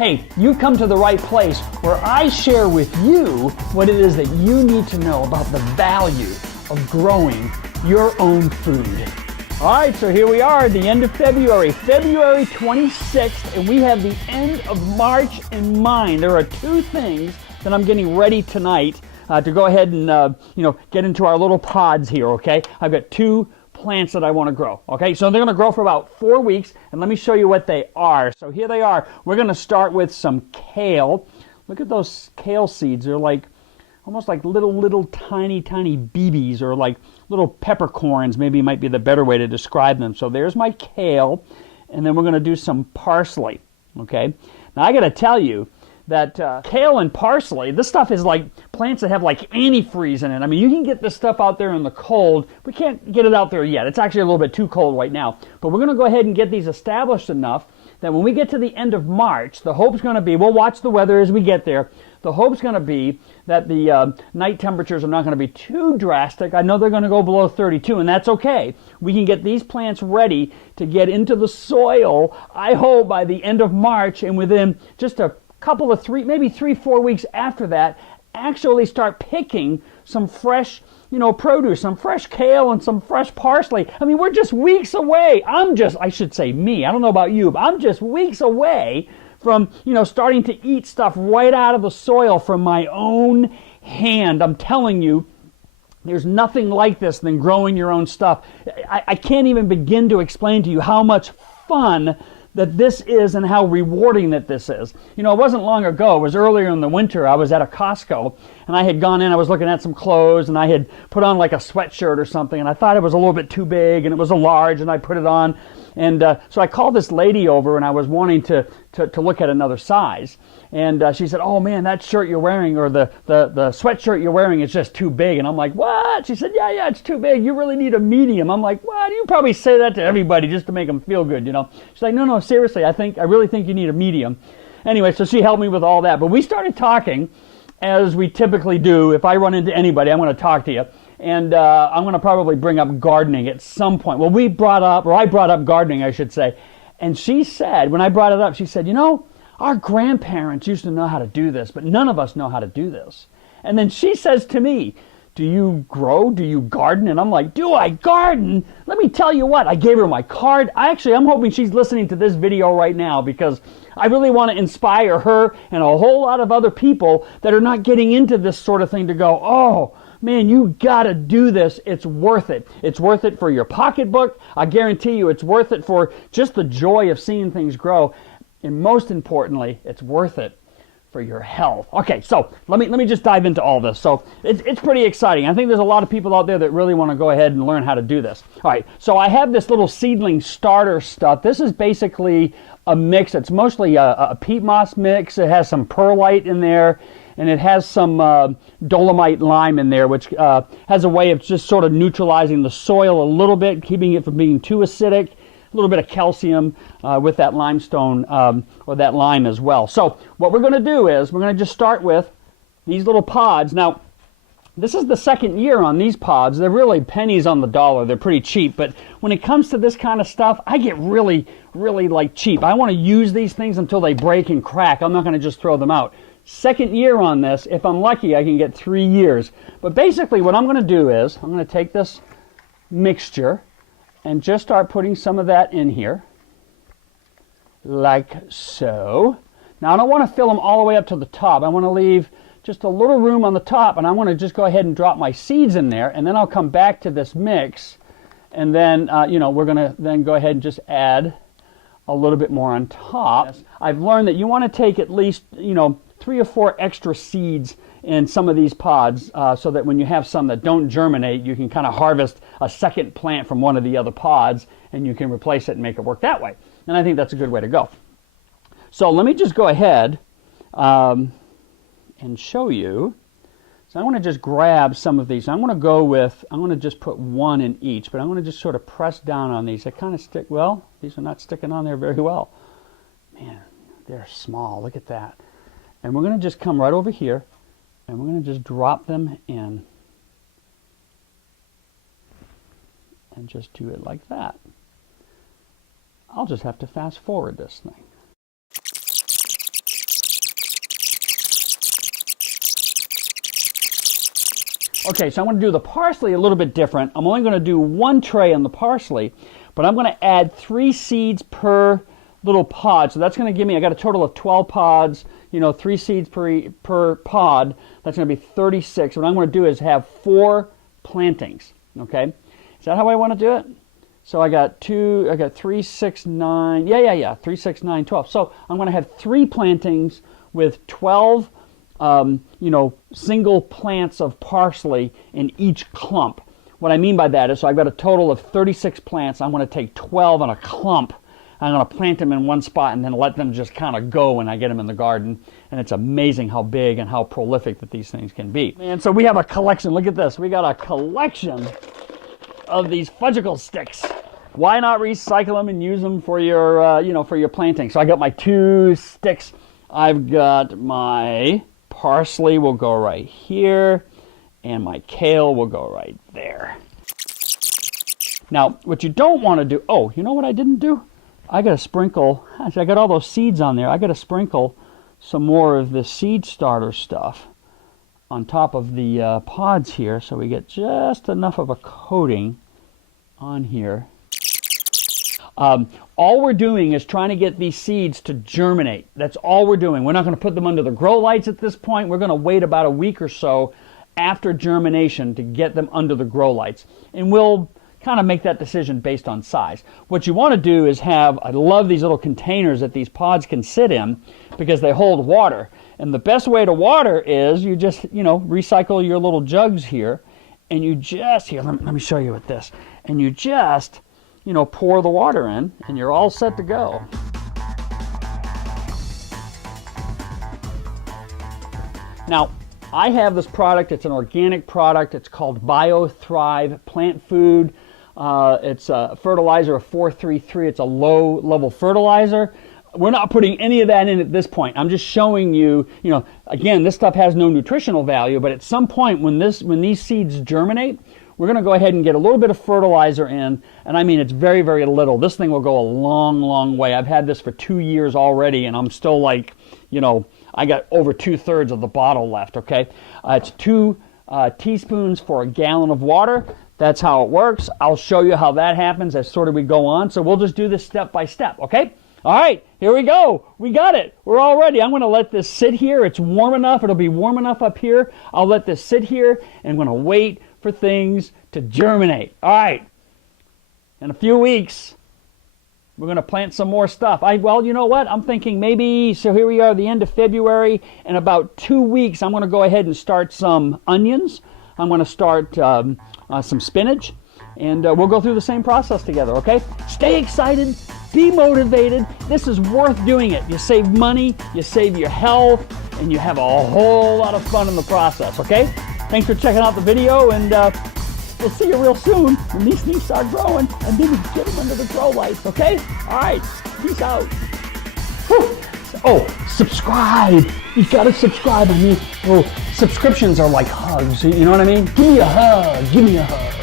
Hey, you've come to the right place where I share with you what it is that you need to know about the value of growing your own food. All right, so here we are, the end of February, February 26th, and we have the end of March in mind. There are two things that I'm getting ready tonight to go ahead and get into our little pods here, okay? I've got two plants that I want to grow, okay? So they're going to grow for about 4 weeks, and let me show you what they are. So here they are. We're going to start with some kale. Look at those kale seeds. They're like almost like little tiny BBs, or like little peppercorns, maybe might be the better way to describe them. So there's my kale, and then we're going to do some parsley, okay? Now I got to tell you that kale and parsley, this stuff is like plants that have like antifreeze in it. I mean, you can get this stuff out there in the cold. We can't get it out there yet. It's actually a little bit too cold right now. But we're going to go ahead and get these established enough that when we get to the end of March, the hope's going to be, we'll watch the weather as we get there, the hope's going to be that the night temperatures are not going to be too drastic. I know they're going to go below 32, and that's okay. We can get these plants ready to get into the soil, I hope, by the end of March, and within just a couple of maybe 3-4 weeks after that, actually start picking some fresh, produce, some fresh kale and some fresh parsley. I mean, we're just weeks away. I should say me, I don't know about you, but I'm just weeks away from, starting to eat stuff right out of the soil from my own hand. I'm telling you, there's nothing like this than growing your own stuff. I can't even begin to explain to you how much fun that this is and how rewarding that this is. It wasn't long ago, it was earlier in the winter, I was at a Costco, and I had gone in, I was looking at some clothes, and I had put on like a sweatshirt or something, and I thought it was a little bit too big, and it was a large, and I put it on, and so I called this lady over, and I was wanting to look at another size, and she said, "Oh man, that shirt you're wearing, or the sweatshirt you're wearing is just too big." And I'm like, "What?" She said, yeah, it's too big. You really need a medium." I'm like, "What? You probably say that to everybody just to make them feel good, She's like, No, seriously, I really think you need a medium." Anyway, so she helped me with all that. But we started talking, as we typically do. If I run into anybody, I'm going to talk to you. And I'm going to probably bring up gardening at some point. Well, I brought up gardening, I should say. And she said, when I brought it up, she said, our grandparents used to know how to do this, but none of us know how to do this. And then she says to me, "Do you grow? Do you garden?" And I'm like, "Do I garden? Let me tell you what." I gave her my card. I'm hoping she's listening to this video right now, because I really want to inspire her and a whole lot of other people that are not getting into this sort of thing to go, "Oh, man, you gotta do this. It's worth it. It's worth it for your pocketbook. I guarantee you it's worth it for just the joy of seeing things grow. And most importantly, it's worth it for your health." Okay, so let me just dive into all this. So it's pretty exciting. I think there's a lot of people out there that really want to go ahead and learn how to do this. All right, so I have this little Seedling Starter stuff. This is basically a mix. It's mostly a peat moss mix. It has some perlite in there, and it has some dolomite lime in there, which has a way of just sort of neutralizing the soil a little bit, keeping it from being too acidic. A little bit of calcium with that limestone or that lime as well. So what we're going to do is we're going to just start with these little pods. Now, this is the second year on these pods. They're really pennies on the dollar. They're pretty cheap. But when it comes to this kind of stuff, I get really like cheap. I want to use these things until they break and crack. I'm not going to just throw them out. Second year on this, if I'm lucky, I can get 3 years. But basically what I'm going to do is I'm going to take this mixture and just start putting some of that in here, like so. Now I don't want to fill them all the way up to the top. I want to leave just a little room on the top, and I want to just go ahead and drop my seeds in there, and then I'll come back to this mix, and then we're going to then go ahead and just add a little bit more on top. I've learned that you want to take at least 3 or 4 extra seeds in some of these pods, so that when you have some that don't germinate, you can kind of harvest a second plant from one of the other pods, and you can replace it and make it work that way. And I think that's a good way to go. So let me just go ahead and show you. So I want to just grab some of these. I'm going to just put 1 in each, but I'm going to just sort of press down on these. They kind of stick, well, these are not sticking on there very well. Man, they're small. Look at that. And we're going to just come right over here, and we're going to just drop them in and just do it like that. I'll just have to fast forward this thing. Okay, so I'm going to do the parsley a little bit different. I'm only going to do one tray on the parsley, but I'm going to add 3 seeds per little pod. So that's going to give me, I got a total of 12 pods, 3 seeds per pod. That's going to be 36. What I'm going to do is have 4 plantings, okay? Is that how I want to do it? So I got 3, 6, 9, 3, 6, 9, 12. So I'm going to have 3 plantings with 12 single plants of parsley in each clump. What I mean by that is, so I've got a total of 36 plants. I'm going to take 12 on a clump. I'm going to plant them in one spot and then let them just kind of go when I get them in the garden. And it's amazing how big and how prolific that these things can be. And so we have a collection. Look at this. We got a collection of these fudgicle sticks. Why not recycle them and use them for your, for your planting? So I got my 2 sticks. I've got my parsley will go right here, and my kale will go right there. Now, what you don't want to do, oh, you know what I didn't do? I got to sprinkle, I got all those seeds on there. I got to sprinkle some more of the seed starter stuff on top of the pods here, so we get just enough of a coating on here. All we're doing is trying to get these seeds to germinate. That's all we're doing. We're not going to put them under the grow lights at this point. We're going to wait about a week or so after germination to get them under the grow lights. And we'll kind of make that decision based on size. What you want to do is have, I love these little containers that these pods can sit in because they hold water. And the best way to water is you just, recycle your little jugs here, and you just, here, let me show you with this. And you just, pour the water in, and you're all set to go. Now, I have this product. It's an organic product. It's called BioThrive Plant Food. It's a fertilizer of 433. It's a low-level fertilizer. We're not putting any of that in at this point. I'm just showing you, again, this stuff has no nutritional value, but at some point when these seeds germinate, we're going to go ahead and get a little bit of fertilizer in, and I mean it's very, very little. This thing will go a long, long way. I've had this for 2 years already, and I'm still like, I got over 2/3 of the bottle left, okay? It's 2 teaspoons for a gallon of water. That's how it works. I'll show you how that happens as sort of we go on, so we'll just do this step by step, okay? All right, here we go. We got it. We're all ready. I'm going to let this sit here. It's warm enough. It'll be warm enough up here. I'll let this sit here, and I'm going to wait for things to germinate. All right. In a few weeks, we're going to plant some more stuff. Well, you know what? I'm thinking maybe, so here we are, the end of February. In about 2 weeks, I'm going to go ahead and start some onions. I'm going to start some spinach. And we'll go through the same process together, okay? Stay excited. Be motivated. This is worth doing it. You save money, you save your health, and you have a whole lot of fun in the process, okay? Thanks for checking out the video, and we'll see you real soon when these things start growing, and then we get them under the grow lights, okay? All right, peace out. Whew. Oh, subscribe. You gotta subscribe. I mean, subscriptions are like hugs. You know what I mean? Give me a hug. Give me a hug.